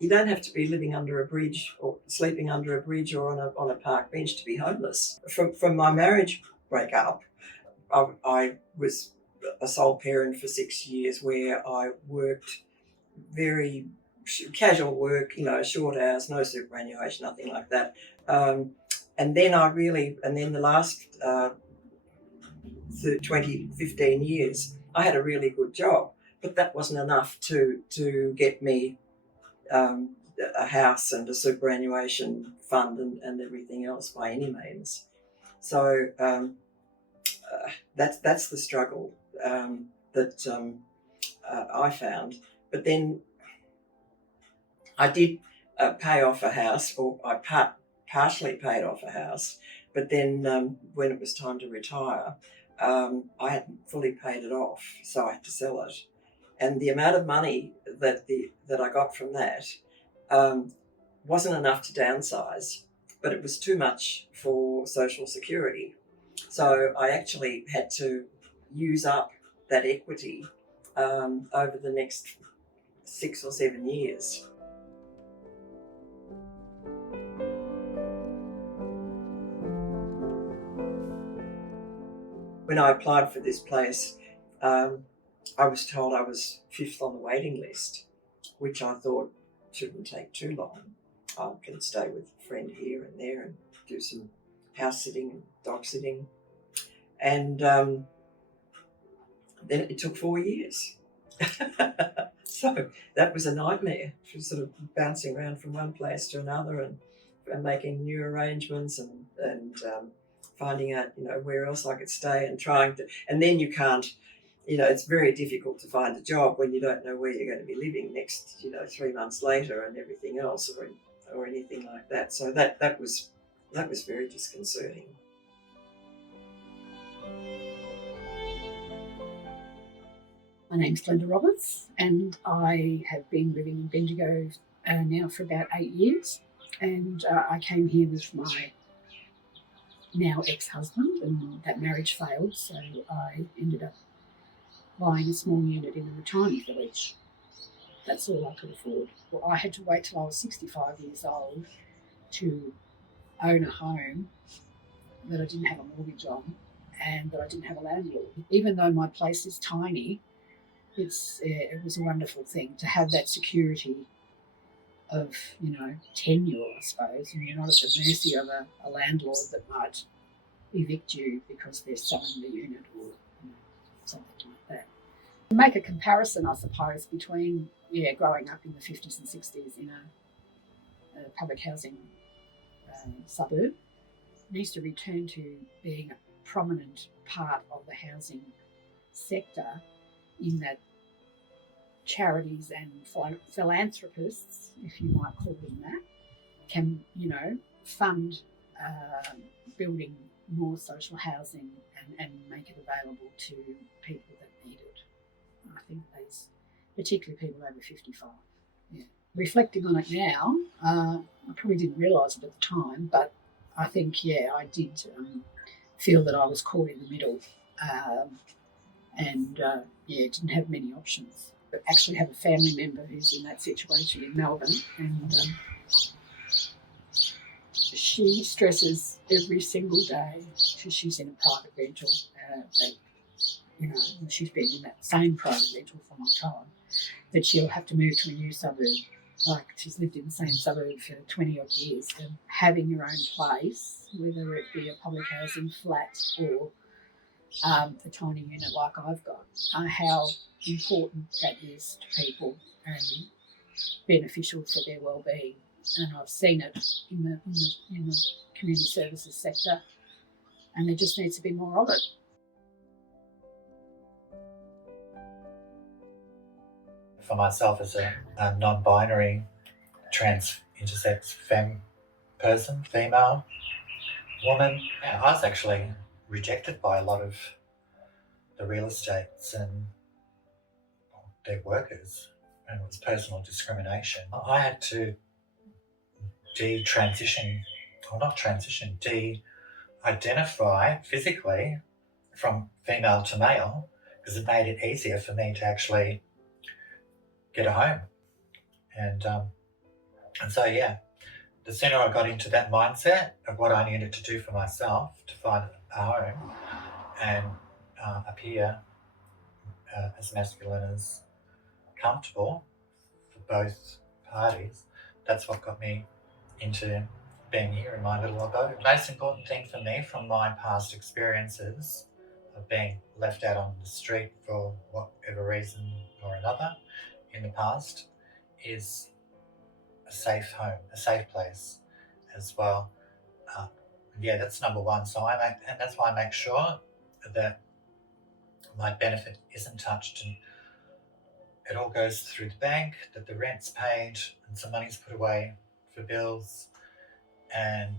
You don't have to be living under a bridge or sleeping under a bridge or on a park bench to be homeless. From my marriage breakup, I was a sole parent for 6 years where I worked very casual work, short hours, no superannuation, nothing like that. And then the last 20, 15 years, I had a really good job, but that wasn't enough to get me a house and a superannuation fund and everything else by any means. So that's the struggle that I found. But then I did pay off a house, or I partially paid off a house. But then when it was time to retire, I hadn't fully paid it off, so I had to sell it. And the amount of money that I got from that wasn't enough to downsize, but it was too much for Social Security. So I actually had to use up that equity over the next 6 or 7 years. When I applied for this place, I was told I was 5th on the waiting list, which I thought shouldn't take too long. I can stay with a friend here and there and do some house sitting and dog sitting. And then it took 4 years. So that was a nightmare, sort of bouncing around from one place to another and making new arrangements and finding out, where else I could stay and trying to, and then you can't, it's very difficult to find a job when you don't know where you're going to be living next, 3 months later and everything else or anything like that. So that was very disconcerting. My name's Glenda Roberts, and I have been living in Bendigo now for about 8 years. And I came here with my now ex-husband, and that marriage failed, so I ended up buying a small unit in a retirement village. That's all I could afford. Well, I had to wait till I was 65 years old to own a home that I didn't have a mortgage on and that I didn't have a landlord. Even though my place is tiny, it was a wonderful thing to have that security of, tenure, I suppose, and you're not at the mercy of a landlord that might evict you because they're selling the unit or something like that. To make a comparison, I suppose, between growing up in the 50s and 60s in a public housing suburb needs to return to being a prominent part of the housing sector, in that charities and philanthropists, if you might call them that, can, fund building more social housing and make it available to people that need it. I think those, particularly people over 55. Yeah. Reflecting on it now, I probably didn't realise it at the time, but I think, I did feel that I was caught in the middle and didn't have many options. But actually have a family member who's in that situation in Melbourne, and she stresses every single day, because she's in a private rental, she's been in that same private rental for a long time, that she'll have to move to a new suburb. Like, she's lived in the same suburb for 20 odd years, and having your own place, whether it be a public housing flat or a tiny unit like I've got, how important that is to people and beneficial for their well-being. And I've seen it in the community services sector, and there just needs to be more of it. For myself, as a non-binary, trans, intersex, female, woman, I was actually rejected by a lot of the real estates and their workers. and it was personal discrimination. I had to de-identify physically from female to male because it made it easier for me to actually get a home. And so, yeah, the sooner I got into that mindset of what I needed to do for myself to find a home and appear as masculine as comfortable for both parties, that's what got me into being here in my little abode. The most important thing for me from my past experiences of being left out on the street for whatever reason or another in the past is a safe home, a safe place as well. Yeah, that's number one. And that's why I make sure that my benefit isn't touched and it all goes through the bank, that the rent's paid and some money's put away for bills. And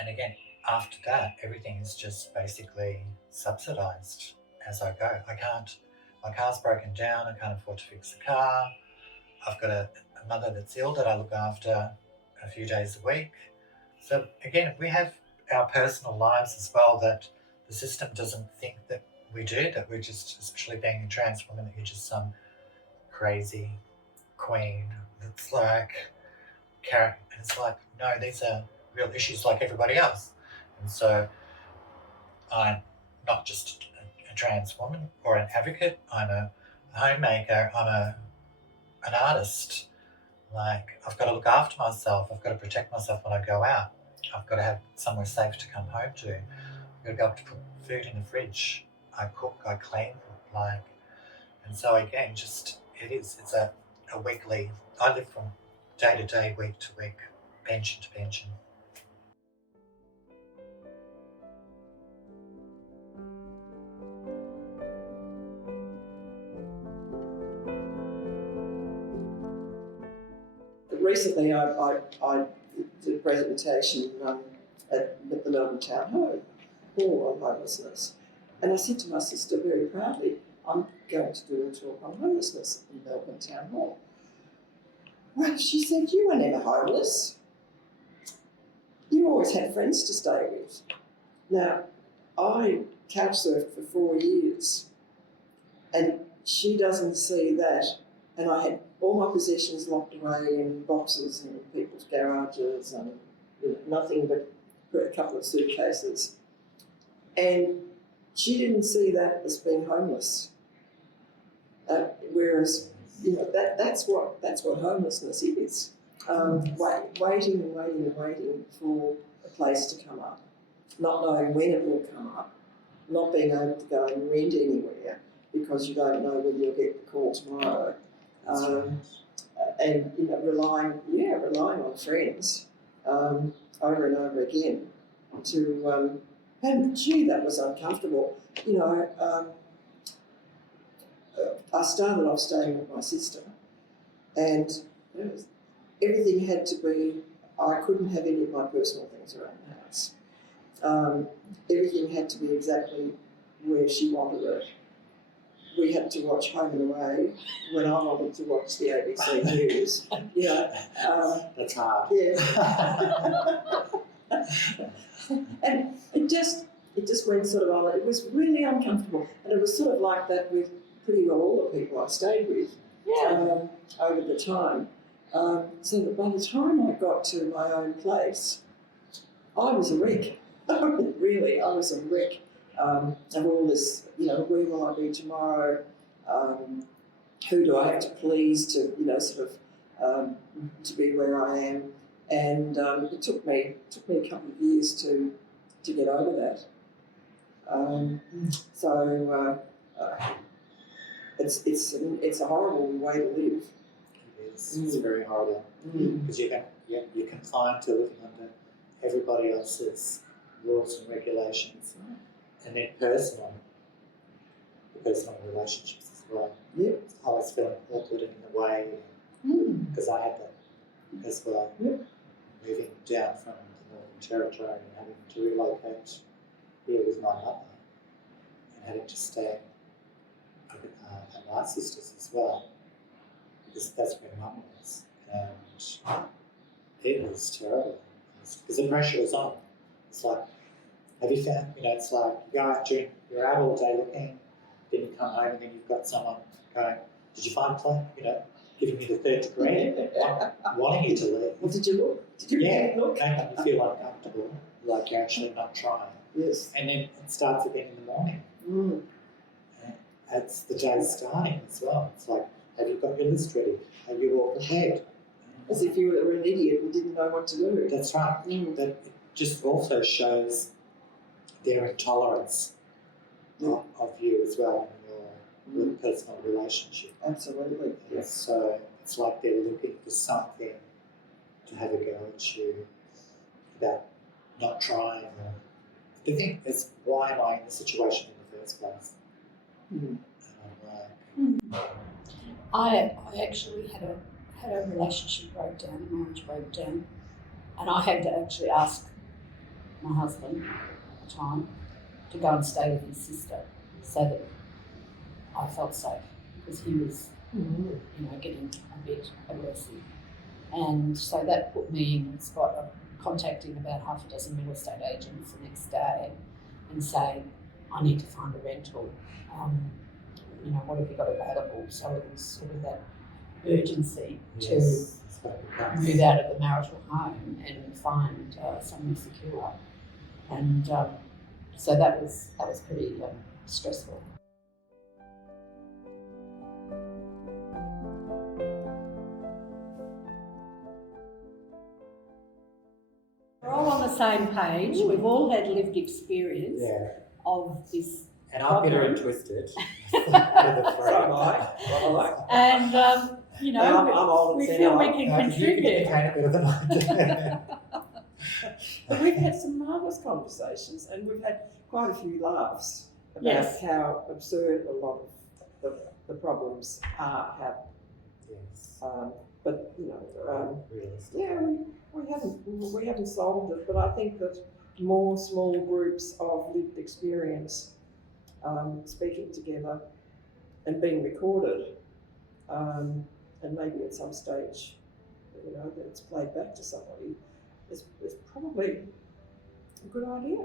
again, after that, everything is just basically subsidised as I go. My car's broken down, I can't afford to fix the car. I've got a mother that's ill that I look after a few days a week. So again, we have our personal lives as well that the system doesn't think that we do, that we're just, especially being a trans woman, that you're just some crazy queen that's like, it's like, no, these are real issues like everybody else. And so I'm not just a trans woman or an advocate, I'm a homemaker, I'm an artist. Like, I've got to look after myself, I've got to protect myself when I go out, I've got to have somewhere safe to come home to, I've got to be able to put food in the fridge, I cook, I clean, like, and so again, it's a weekly, I live from day to day, week to week, pension to pension. Recently, I did a presentation at the Melbourne Town Hall on homelessness, and I said to my sister very proudly, I'm going to do a talk on homelessness in Melbourne Town Hall. Well, she said, you were never homeless. You always had friends to stay with. Now, I couch surfed for 4 years, and she doesn't see that. And I had all my possessions locked away in boxes in people's garages and nothing but a couple of suitcases. And she didn't see that as being homeless. Whereas, that's what homelessness is. Waiting and waiting and waiting for a place to come up, not knowing when it will come up, not being able to go and rent anywhere because you don't know whether you'll get the call tomorrow. And relying on friends over and over again to and gee, that was uncomfortable. I started off staying with my sister, and everything had to be. I couldn't have any of my personal things around the house. Everything had to be exactly where she wanted it. We had to watch Home and Away when I wanted to watch the ABC News. That's hard. Yeah. And it just went sort of on. It was really uncomfortable, and it was sort of like that with pretty well all the people I stayed with over the time. So that by the time I got to my own place, I was a wreck. Really, I was a wreck. Of all this, where will I be tomorrow? Who do I have to please to, to be where I am? And it took me a couple of years to get over that. It's a horrible way to live. It is. It's very horrible because you're confined to living under everybody else's rules and regulations. And then personal relationships as well. Yep. I was feeling awkward in a way because I had that as well. Yep. Moving down from the Northern Territory and having to relocate here with my mother and having to stay at my sister's as well. that's where Mum was, and it was terrible because the pressure was on. It's like, have you found? It's like you're out all day looking, then you come home and then you've got someone going, "Did you find a play?" Giving you the third degree, wanting you to leave. Well, did you look? Did you really look? Making you feel uncomfortable, like you're actually not trying. Yes. And then it starts again in the morning. Mm. As the day's starting as well. It's like, have you got your list ready? Are you all prepared? As if you were an idiot and didn't know what to do. That's right. That it just also shows their intolerance of you as well in your personal relationship. Absolutely. And so it's like they're looking for something to have a go at you about not trying. Or the thing is, why am I in the situation in the first place? Mm. And I'm like, I actually had a relationship breakdown, a marriage breakdown, and I had to actually ask my husband at the time to go and stay with his sister so that I felt safe, because he was, getting a bit aggressive. And so that put me in the spot of contacting about half a dozen real estate agents the next day and saying, I need to find a rental. What have you got available? So it was sort of that urgency to move out of the marital home and find somewhere secure. And so that was pretty stressful. We're all on the same page. We've all had lived experience of this. And I'm bitter and twisted. So am I. And I'm old we and feel we senile. can contribute. You can paint it better than I But we've had some marvellous conversations, and we've had quite a few laughs about Yes. how absurd a lot of the problems are. Yes. But Realistic. yeah, we haven't solved it. But I think that more small groups of lived experience speaking together and being recorded, and maybe at some stage, that it's played back to somebody, is probably a good idea.